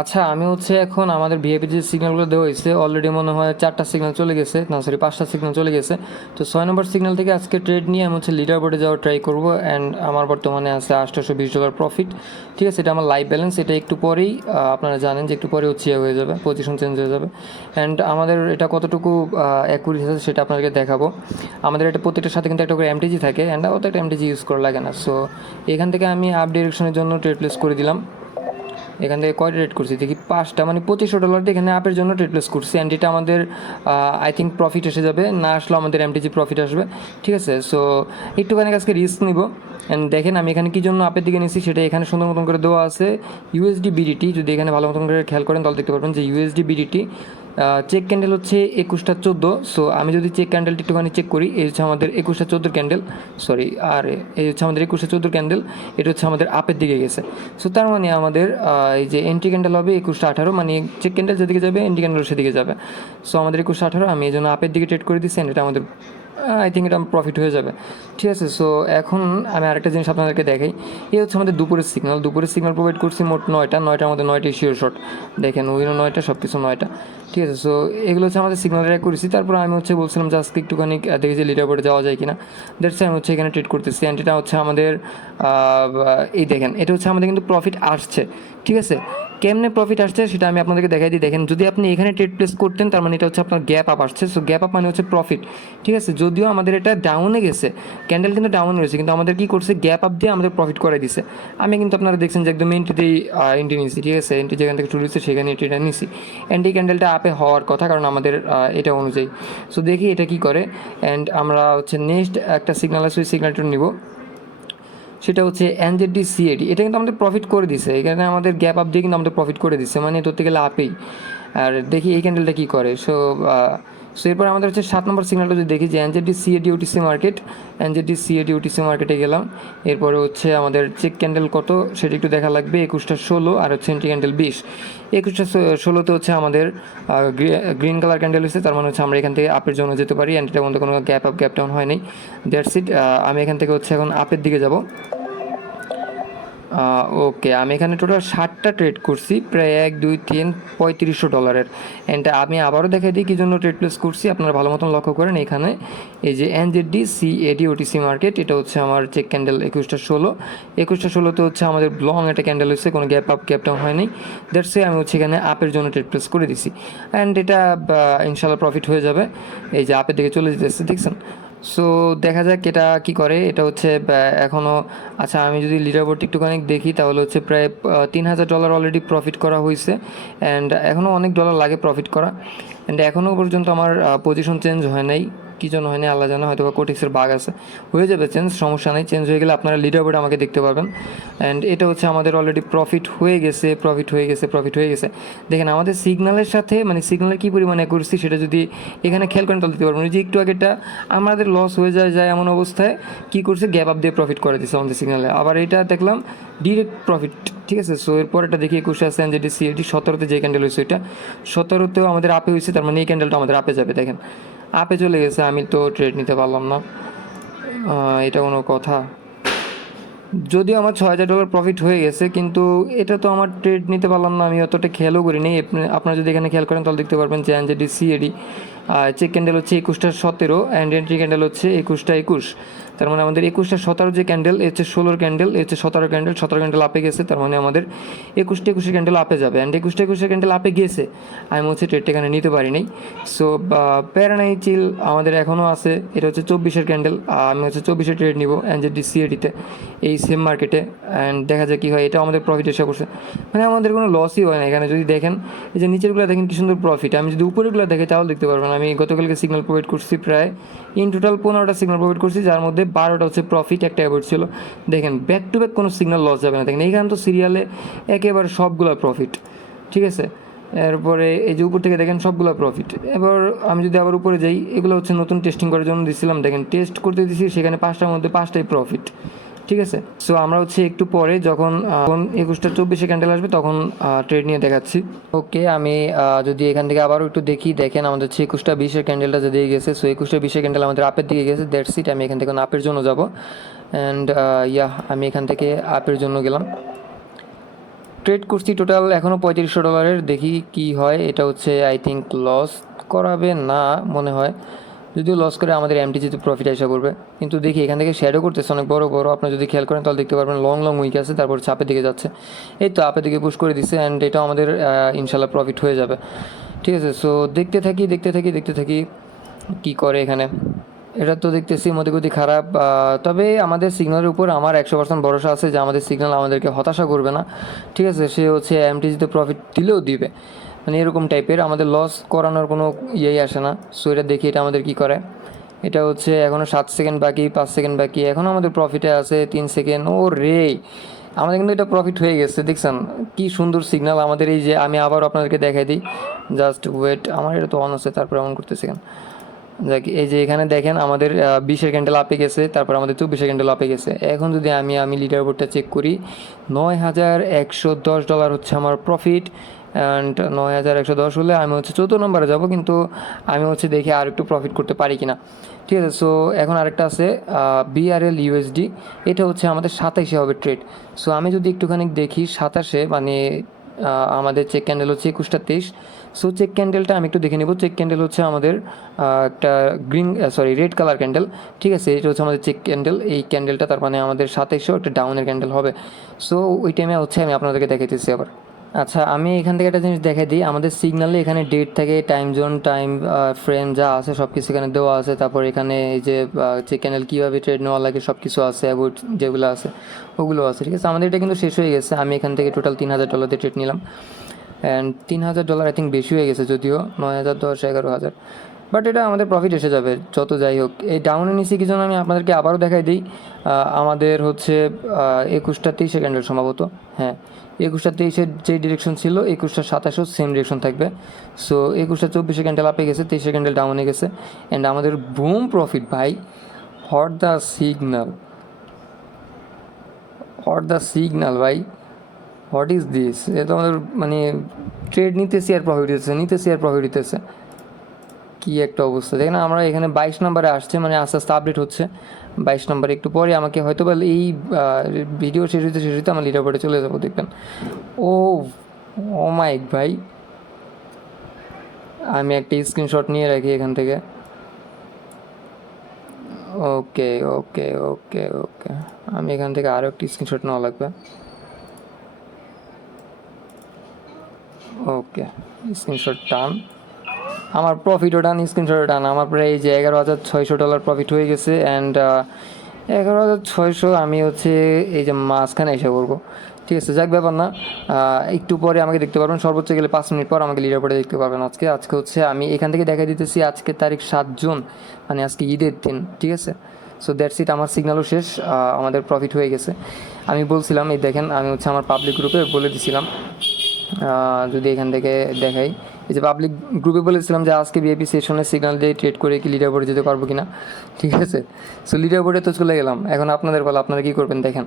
আচ্ছা, আমি হচ্ছে এখন আমাদের ভিআইপি যে সিগন্যালগুলো দেওয়া হয়েছে অলরেডি মনে হয় 4টা সিগন্যাল চলে গেছে, না সরি 5টা সিগন্যাল চলে গেছে। তো 6 নম্বর সিগন্যাল থেকে আজকে ট্রেড নিয়ে আমি হচ্ছে লিডার বোর্ডে যাওয়ার ট্রাই করবো। অ্যান্ড আমার বর্তমানে আছে $820 প্রফিট। ঠিক আছে, এটা আমার লাইভ ব্যালেন্স। এটা একটু পরেই আপনারা জানেন যে একটু পরে হচ্ছে হয়ে যাবে, পজিশন চেঞ্জ হয়ে যাবে। অ্যান্ড আমাদের এটা কতটুকু অ্যাকুরেট আছে সেটা আপনাদেরকে দেখাবো। আমাদের এটা প্রত্যেকটার সাথে কিন্তু একটা করে এমটিজি থাকে, অ্যান্ড অত একটা এমটিজি ইউজ করা লাগে না। সো এখান থেকে আমি আপ ডিরেকশনের জন্য ট্রেড প্লেস করে দিলাম। এখান থেকে কয়টা ট্রেড করছি দেখি, 5টা, মানে $2500 দিয়ে এখানে আপের জন্য ট্রেড প্লেস করছি। অ্যান্ড এটা আমাদের আই থিঙ্ক প্রফিট এসে যাবে, না আসলেও আমাদের এমটিজি প্রফিট আসবে। ঠিক আছে, সো একটুখানি আজকে রিস্ক নিব। অ্যান্ড দেখেন আমি এখানে কী জন্য আপের দিকে নিচ্ছি সেটা এখানে সুন্দর মতন করে দেওয়া আছে। ইউএসডি বিডিটি, যদি এখানে ভালো মতন করে খেয়াল করেন তাহলে দেখতে পারবেন যে ইউএসডি বিডিটি চেক ক্যান্ডেল হচ্ছে 21টা 14। সো আমি যদি চেক ক্যান্ডেলটি একটুখানি চেক করি, এই হচ্ছে আমাদের 21টা 14 ক্যান্ডেল, সরি, আর এই হচ্ছে আমাদের 21টা 14 ক্যান্ডেল। এটা হচ্ছে আমাদের আপের দিকে গেছে। সো তার মানে আমাদের এই যে এন্ট্রি ক্যান্ডেল হবে 21টা 18, মানে চেক ক্যান্ডেল যেদিকে যাবে এন্ট্রি ক্যান্ডেল সেদিকে যাবে। সো আমাদের 21টা 18 আমি এই জন্য আপের দিকে ট্রেড করে দিচ্ছি। এটা আমাদের আই থিঙ্ক এটা প্রফিট হয়ে যাবে। ঠিক আছে, সো এখন আমি আরেকটা জিনিস আপনাদেরকে দেখাই। এই হচ্ছে আমাদের দুপুরের সিগন্যাল প্রোভাইড করছি মোট 9টার মধ্যে 9টাই শিওর শট। দেখেন উইনও 9টা, সব কিছু 9টা। ঠিক আছে, সো এগুলো হচ্ছে আমাদের সিগন্যাল করেছি। তারপর আমি হচ্ছে বলছিলাম যে আজকে একটুখানি দেখি যে লিডার বোর্ডে যাওয়া যায় কিনা। দ্যাটস আমি হচ্ছে এখানে ট্রেড করতেছি। অ্যান্ড এটা হচ্ছে আমাদের এই দেখেন, এটা হচ্ছে আমাদের কিন্তু প্রফিট আসছে। ঠিক আছে, কেমনে প্রফিট আসছে সেটা আমি আপনাদেরকে দেখাই দিই। দেখেন, যদি আপনি এখানে ট্রেড প্লেস করতেন তার মানে এটা হচ্ছে আপনার গ্যাপ আপ আসছে। সো গ্যাপ আপ মানে হচ্ছে প্রফিট। ঠিক আছে, যদিও আমাদের এটা ডাউনে গেছে, ক্যান্ডেল কিন্তু ডাউনে রয়েছে, কিন্তু আমাদের কী করছে, গ্যাপ আপ দিয়ে আমাদের প্রফিট করে দিছে। আমি কিন্তু আপনারা দেখছেন যে একদম এন্ট্রিতেই এন্ট্রি নিয়েছি। ঠিক আছে, এন্ট্রি যেখান থেকে শুরু হচ্ছে সেখানে এন্ট্রিটা নিয়েছি। অ্যান্ড এই ক্যান্ডেলটা আপে হওয়ার কথা, কারণ আমাদের এটা অনুযায়ী। সো দেখি এটা কী করে। অ্যান্ড আমরা হচ্ছে নেক্সট একটা সিগন্যাল আছে, ওই সিগন্যালটা নিব। সেটা হচ্ছে এনজেডি সিএডি। এটা কিন্তু আমাদের প্রফিট করে দিছে, এখানে আমাদের গ্যাপ আপ দিয়ে কিন্তু আমাদের প্রফিট করে দিচ্ছে, মানে ধরতে গেলে আপেই। আর দেখি এই ক্যান্ডেলটা কী করে। সো এরপর আমাদের হচ্ছে 7 নম্বর সিগন্যালটা যদি দেখি যে NZD CAD OTC market, NZD CAD OTC মার্কেটে গেলাম। এরপরে হচ্ছে আমাদের চেক ক্যান্ডেল কত সেটা একটু দেখা লাগবে, 21টা 16, আর হচ্ছে এন্ট্রি ক্যান্ডেল 20। 21টা 16তে হচ্ছে আমাদের গ্রিন কালার ক্যান্ডেল হচ্ছে, তার মানে হচ্ছে আমরা এখান থেকে আপের জন্য যেতে পারি। অ্যান্ড এটার মধ্যে কোনো গ্যাপ আপ গ্যাপ ডাউন হয় নাই। That's it. আমি এখান থেকে হচ্ছে এখন আপের দিকে যাব। ওকে, আমি এখানে টোটাল 7টা ট্রেড করছি, প্রায় 1 2 3 $3500। অ্যান্ড আমি আবারও দেখাই দিই কী জন্য ট্রেড প্লেস করছি, আপনারা ভালো মতন লক্ষ্য করেন। এখানে এই যে এনজেডি সিএডি ওটিসি মার্কেট, এটা হচ্ছে আমার চেক ক্যান্ডেল 21টা 16 হচ্ছে আমাদের লং একটা ক্যান্ডেল হচ্ছে, কোনো গ্যাপ আপ গ্যাপ ডাউন হয়নি। দ্যাটস আমি হচ্ছে এখানে আপের জন্য ট্রেড প্লেস করে দিছি। অ্যান্ড এটা ইনশাল্লাহ প্রফিট হয়ে যাবে। এই যে আপের দিকে চলে যেতেছে, দেখছেন। সো দেখা যাক এটা কী করে। এটা হচ্ছে এখনও, আচ্ছা আমি যদি লিডার বোর্ড একটুখানি দেখি তাহলে হচ্ছে প্রায় $3000 অলরেডি প্রফিট করা হয়েছে। অ্যান্ড এখনও অনেক ডলার লাগে প্রফিট করা। অ্যান্ড এখনও পর্যন্ত আমার পজিশন চেঞ্জ হয় নাই, কী জন্য হয়নি আল্লাহ জানে, হয়তো বা কোটিক্সের বাগ আছে, হয়ে যাবে চেঞ্জ, সমস্যা নেই। চেঞ্জ হয়ে গেলে আপনারা লিডার বোর্ডে আমাকে দেখতে পাবেন। অ্যান্ড এটা হচ্ছে আমাদের অলরেডি প্রফিট হয়ে গেছে। দেখেন আমাদের সিগন্যালের সাথে, মানে সিগন্যালের কী পরিমাণে করছি সেটা যদি এখানে খেয়াল করেন তাহলে দেখতে পারবেন যে একটু আগেটা আমাদের লস হয়ে যায় এমন অবস্থায় কী করছে, গ্যাপ আপ দিয়ে প্রফিট করে দিচ্ছে আমাদের সিগন্যালে। আবার এটা দেখলাম ডিরেক্ট প্রফিট। ঠিক আছে, সো এরপর এটা দেখি 21 আছে এনজেডি সিএডি 17তে যে ক্যান্ডেল হয়েছে ওইটা 17তেও আমাদের আপে হয়েছে, তার মানে এই ক্যান্ডেলটা আমাদের আপে যাবে। দেখেন আপে চলে গেছে, আমি তো ট্রেড নিতে পারলাম না, এটা কোনো কথা। যদিও আমার $6000 প্রফিট হয়ে গেছে, কিন্তু এটা তো আমার ট্রেড নিতে পারলাম না, আমি অতটা খেয়ালও করিনি। আপনারা যদি এখানে খেয়াল করেন তাহলে দেখতে পারবেন যে এনজেডি সিএডি চেক ক্যান্ডেল হচ্ছে 21টা 17, অ্যান্ড এন্ট্রি ক্যান্ডেল হচ্ছে 21টা 21। তার মানে আমাদের 21টা 17 যে ক্যান্ডেল, এ হচ্ছে 16 ক্যান্ডেল, এ হচ্ছে 17 ক্যান্ডেল আপে গেছে, তার মানে আমাদের 21টা 21 ক্যান্ডেল আপে যাবে। অ্যান্ড 21টা 21 ক্যান্ডেল আপে গেছে, আমি হচ্ছে ট্রেডটা এখানে নিতে পারিনি। সো প্যারানাই চিল আমাদের এখনও আছে। এটা হচ্ছে 24 ক্যান্ডেল, আমি হচ্ছে 24 ট্রেড নিব এনজেডি সিএডিতে এই সেম মার্কেটে। অ্যান্ড দেখা যায় কী হয়, এটা আমাদের প্রফিট এসে করছে, মানে আমাদের কোনো লসই হয় না এখানে। যদি দেখেন এই যে নিচেরগুলো দেখেন কী সুন্দর প্রফিট, আমি যদি উপরেরগুলো দেখি তাহলে দেখতে পারবেন আমি গতকালকে সিগন্যাল প্রোভাইড করছি প্রায় ইন টোটাল 15টা সিগন্যাল প্রোভাইড করছি, যার মধ্যে 12টা হচ্ছে প্রফিট, একটা অ্যাভয়েড ছিল। দেখেন ব্যাক টু ব্যাক কোনো সিগন্যাল লস যাবে না। দেখেন এইখানে তো সিরিয়ালে একেবারে সবগুলো প্রফিট। ঠিক আছে, এরপরে এই যে উপর থেকে দেখেন সবগুলো প্রফিট। এবার আমি যদি আবার উপরে যাই, এগুলো হচ্ছে নতুন টেস্টিং করার জন্য দিছিলাম। দেখেন টেস্ট করতে দিছি, সেখানে 5টার মধ্যে 5টাই প্রফিট। ঠিক আছে, সো আমরা হচ্ছে একটু পরে যখন 21টা 24 ক্যান্ডেল আসবে তখন ট্রেড নিয়ে দেখাচ্ছি। ওকে, আমি যদি এখান থেকে আবারও একটু দেখি, দেখেন আমাদের হচ্ছে 21টা 20 ক্যান্ডেলটা যে দিয়ে গেছে। সো 21টা 20 ক্যান্ডেল আমাদের আপের দিকে গেছে। দ্যাটস ইট, আমি এখান থেকে আপের জন্য যাব। অ্যান্ড আমি এখান থেকে আপের জন্য গেলাম। ট্রেড করছি টোটাল এখনও $3500, দেখি কি হয়। এটা হচ্ছে আই থিঙ্ক লস করাবে না মনে হয়, যদিও লস করে আমাদের এমটিজিতে প্রফিট আসা করবে। কিন্তু দেখি এখান থেকে শেয়ারও করতেছে অনেক বড় বড়, আপনার যদি খেয়াল করেন তাহলে দেখতে পারবেন লং লং উইক আছে, তারপর চাপের দিকে যাচ্ছে। এই তো আপের দিকে পুশ করে দিচ্ছে, অ্যান্ড এটাও আমাদের ইনশাল্লাহ প্রফিট হয়ে যাবে। ঠিক আছে, সো দেখতে থাকি কি করে এখানে। এটা তো দেখতেছি মধ্যে গতি খারাপ, তবে আমাদের সিগন্যালের উপর আমার 100% ভরসা আছে যে আমাদের সিগন্যাল আমাদেরকে হতাশা করবে না। ঠিক আছে, সে হচ্ছে এমটিজিতে প্রফিট দিলেও দিবে, মানে এরকম টাইপের, আমাদের লস করানোর কোনো ইয়েই আসে না। সো এটা দেখি এটা আমাদের কি করে। এটা হচ্ছে এখনও 7 সেকেন্ড বাকি, 5 সেকেন্ড বাকি, এখনও আমাদের প্রফিটে আছে 3 সেকেন্ড। ও রে, আমাদের কিন্তু এটা প্রফিট হয়ে গেছে। দেখছেন কি সুন্দর সিগন্যাল আমাদের। এই যে আমি আবার আপনাদেরকে দেখাই দিই, জাস্ট ওয়েট, আমার এটা তো অন আছে, তারপরে অন করতেছি কেন। দেখ এই যে এখানে দেখেন আমাদের 20-এর ক্যান্ডেল আপে গেছে, তারপর আমাদের 24-এর ক্যান্ডেল আপে গেছে। এখন যদি আমি লিডার বোর্ডটা চেক করি, $9110 হচ্ছে আমার প্রফিট, অ্যান্ড 9110 হলে আমি হচ্ছে 4th নম্বরে যাব, কিন্তু আমি হচ্ছে দেখি আর একটু প্রফিট করতে পারি কিনা। ঠিক আছে, সো এখন আরেকটা আছে BRL USD, এটা হচ্ছে আমাদের 27-এ হবে ট্রেড। সো আমি যদি একটুখানি দেখি 27-এ, মানে আমাদের চেক ক্যান্ডেল হচ্ছে 21টা 23। সো চেক ক্যান্ডেলটা আমি একটু দেখে নেব। চেক ক্যান্ডেল হচ্ছে আমাদের একটা রেড কালার ক্যান্ডেল। ঠিক আছে, এটা হচ্ছে আমাদের চেক ক্যান্ডেল। এই ক্যান্ডেলটা তার মানে আমাদের 2700 একটা ডাউনের ক্যান্ডেল হবে। সো ওই টাইমে হচ্ছে আমি আপনাদেরকে দেখাইতেছি আবার। আচ্ছা, আমি এখান থেকে একটা জিনিস দেখাই দিই। আমাদের সিগনালে এখানে ডেট থাকে, টাইম জোন, টাইম ফ্রেম যা আছে সব কিছু এখানে দেওয়া আছে। তারপর এখানে এই যে চেক ক্যান্ডেল কীভাবে ট্রেড নেওয়া লাগে সব কিছু আছে, অ্যাবাউট যেগুলো আছে ওগুলো আছে। ঠিক আছে, আমাদের এটা কিন্তু শেষ হয়ে গেছে। আমি এখান থেকে টোটাল $3000 দিয়ে ট্রেড নিলাম, অ্যান্ড $3000 আই থিঙ্ক বেশি হয়ে গেছে, যদিও 9000, 10, 11000, বাট এটা আমাদের প্রফিট এসে যাবে যত যাই হোক। এই ডাউনের নিচে কি জন্য আমি আপনাদেরকে আবারও দেখাই দিই। আমাদের হচ্ছে 21টা 23 ক্যান্ডেল সম্ভবত, হ্যাঁ 21টা 23-এর যে ডিরেকশন ছিল 21টা 27-ও সেম ডিরেকশন থাকবে। সো 21টা 24 ক্যান্ডেল আপে গেছে, 23 ক্যান্ডেল ডাউনে গেছে, অ্যান্ড আমাদের বুম প্রফিট ভাই। হট দ্য সিগনাল ভাই, হোয়াট ইজ দিস? এ তো আমাদের মানে ট্রেড নিতেছি আর প্রফিট দিতেছে, কী একটা অবস্থা। দেখেন আমরা এখানে 22 নম্বরে আসছে, মানে আস্তে আস্তে আপডেট হচ্ছে 22 নম্বরে। একটু পরে আমাকে হয়তো বা এই ভিডিও শেষ হইতে আমার লিডার বোর্ডে চলে যাবো, দেখবেন। ও ও মাই ভাই, আমি একটা স্ক্রিনশট নিয়ে রাখি এখান থেকে। ওকে, আমি এখান থেকে আরও একটি স্ক্রিনশট নেওয়া লাগবে। ওকে, স্ক্রিনশট টান, আমার প্রফিটও ডান, স্ক্রিনশটও ডান। আমার প্রায় এই যে $11,600 প্রফিট হয়ে গেছে, অ্যান্ড 11,600 আমি হচ্ছে এই যে মাঝখানে এসে পড়বো। ঠিক আছে, যাক ব্যাপার না, একটু পরে আমাকে দেখতে পারবেন, সর্বোচ্চ গেলে 5 মিনিট পর আমাকে লিডার বোর্ডে দেখতে পারবেন। আজকে হচ্ছে আমি এখান থেকে দেখাই দিতেছি, আজকে তারিখ 7 জুন, মানে আজকে ঈদের দিন। ঠিক আছে, সো দ্যাটস ইট, আমার সিগন্যালও শেষ, আমাদের প্রফিট হয়ে গেছে। আমি বলছিলাম, এই দেখেন আমি হচ্ছে আমার পাবলিক গ্রুপে বলে দিছিলাম, যদি এখান থেকে দেখাই, এই যে পাবলিক গ্রুপে বলেছিলাম যে আজকে ভিআইপি সেশনের সিগন্যাল দিয়ে ট্রেড করে কি লিডার বোর্ডে যেতে পারবো কিনা। ঠিক আছে, সো লিডার বোর্ডে তো চলে গেলাম, এখন আপনাদের বলা, আপনারা কী করবেন দেখেন।